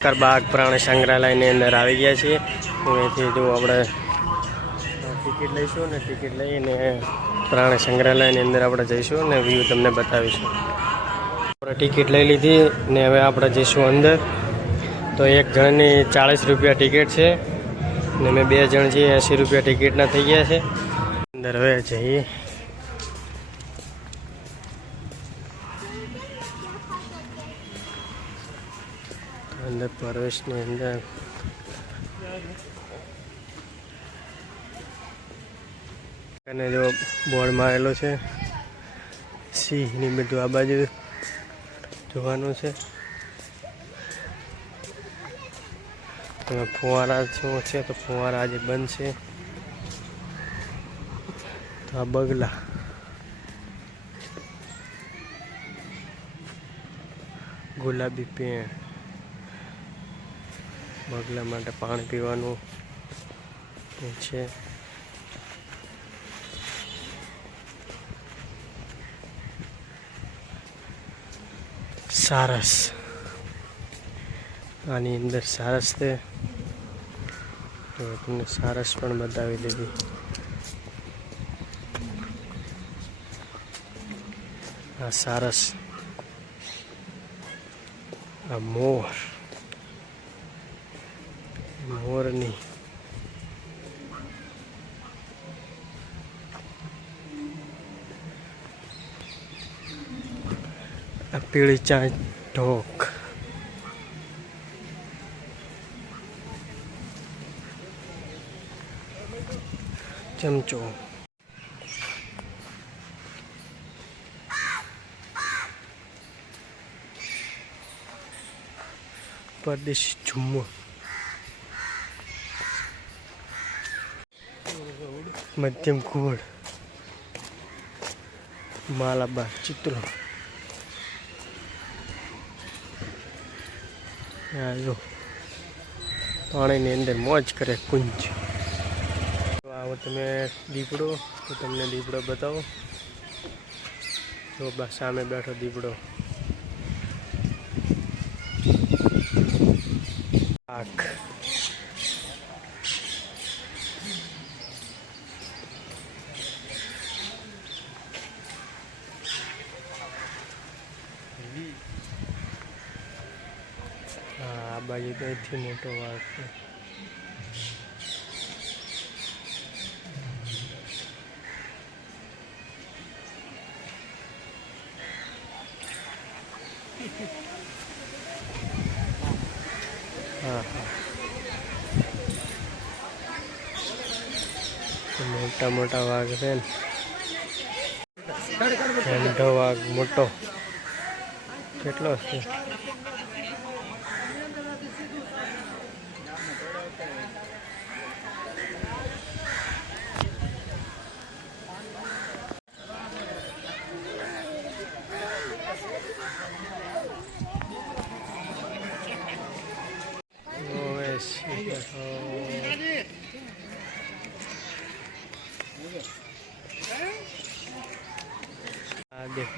બાગ પ્રાણી સંગ્રહાલયની અંદર આવી ગયા છીએ. અહીંથી જો આપણે ટિકિટ લઈશું ને ટિકિટ લઈને પ્રાણી સંગ્રહાલયની અંદર આપણે જઈશું ને વ્યૂ તમને બતાવીશું. આપણે ટિકિટ લઈ લીધી ને હવે આપણે જઈશું અંદર. તો એક જણની ચાળીસ રૂપિયા ટિકિટ છે ને મેં બે જણ છીએ, એંસી રૂપિયા ટિકિટના થઈ ગયા છે. અંદર હવે જઈએ. અંદર પ્રવેશની અંદર અને જો બોર્ડ મારેલો છે, સિંહની બધું આ બાજુ જોવાનું છે. ફુવારા શું છે તો ફુવારા આજે બંધ છે તો આ બગલા. ગુલાબી પેણ. બગલા માટે પાણી પીવાનું છે. સારસ. આની અંદર સારસ છે. તમને સારસ પણ બતાવી દીધી. આ સારસ. આ મોર. મોરની આ પીળી ચા ઢોક ચમચો પરદેશી ઝુમ્મર મધ્યમ ઘોડ માલાબાર ચિત્રો. જો, પાણીની અંદર મોજ કરે કુંજ. આવો તમે દીપડો, તો તમને દીપડો બતાવો. તો બસ સામે બેઠો દીપડો. આખ. બાજુ તો અહીંથી મોટો વાઘ છે. હા હા. મોટા મોટા વાઘ છે ને. ઝંડો વાઘ મોટો. કેટલો છે?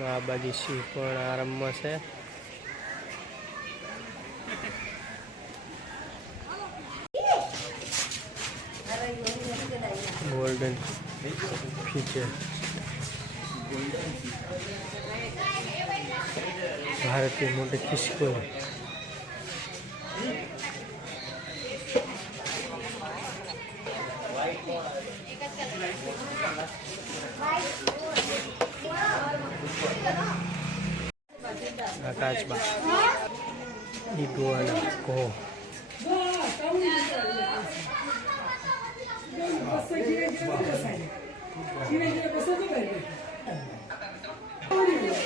આ બાજુ સિંહ પણ આરામમાં છે. ગોલ્ડન ફીચર ભારતીય મોટી ખિસકોલી. આકાશમાં. ઈગુઆના કો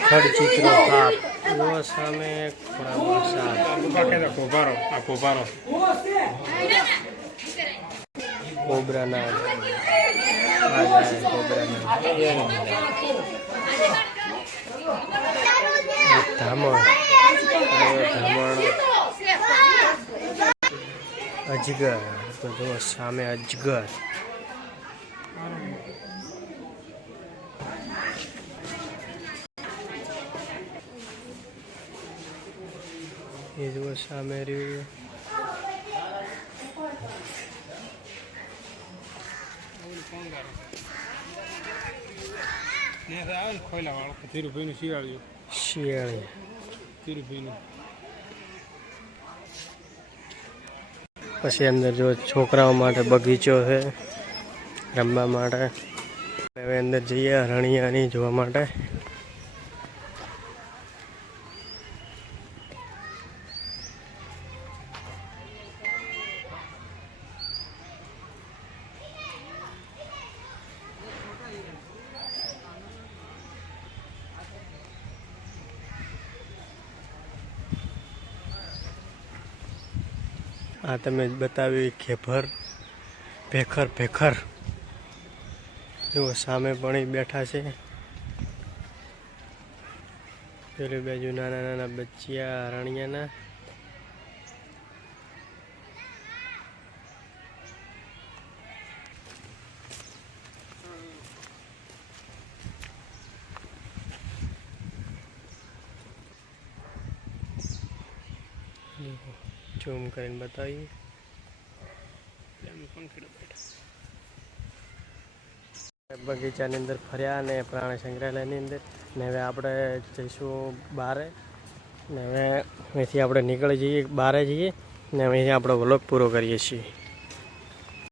ખડચિત્રો સાપ એવો સામે ખોળામાં સાપ કોભારો આ કોભારો કોબરાના કોબરાના. ધામણ. ધામણ અજગર. તો જો સામે અજગર. એ જુઓ, સામે રહ્યું ને રાહુલ ખોઈલા વાળો, ધીરુભાઈનું શિયાળ્યું. શિયાળી પછી અંદર જો છોકરાઓ માટે બગીચો છે, રમવા માટે. હવે અંદર જઈએ રણિયાની જોવા માટે. આ તમે બતાવ્યું ખેભર, ભેખર ભેખર. એવો સામે પણ બેઠા છે. પેલી બાજુ નાના નાના બચ્ચિયા રાણિયાના. ઝૂમ કરીને બતાવીએ બગીચાની અંદર ફર્યા અને પ્રાણી સંગ્રહાલયની અંદર ને હવે આપણે જઈશું બારે ને હવે અહીંથી આપણે નીકળી જઈએ બારે જઈએ ને અહીંથી આપણો વ્લોગ પૂરો કરીએ છીએ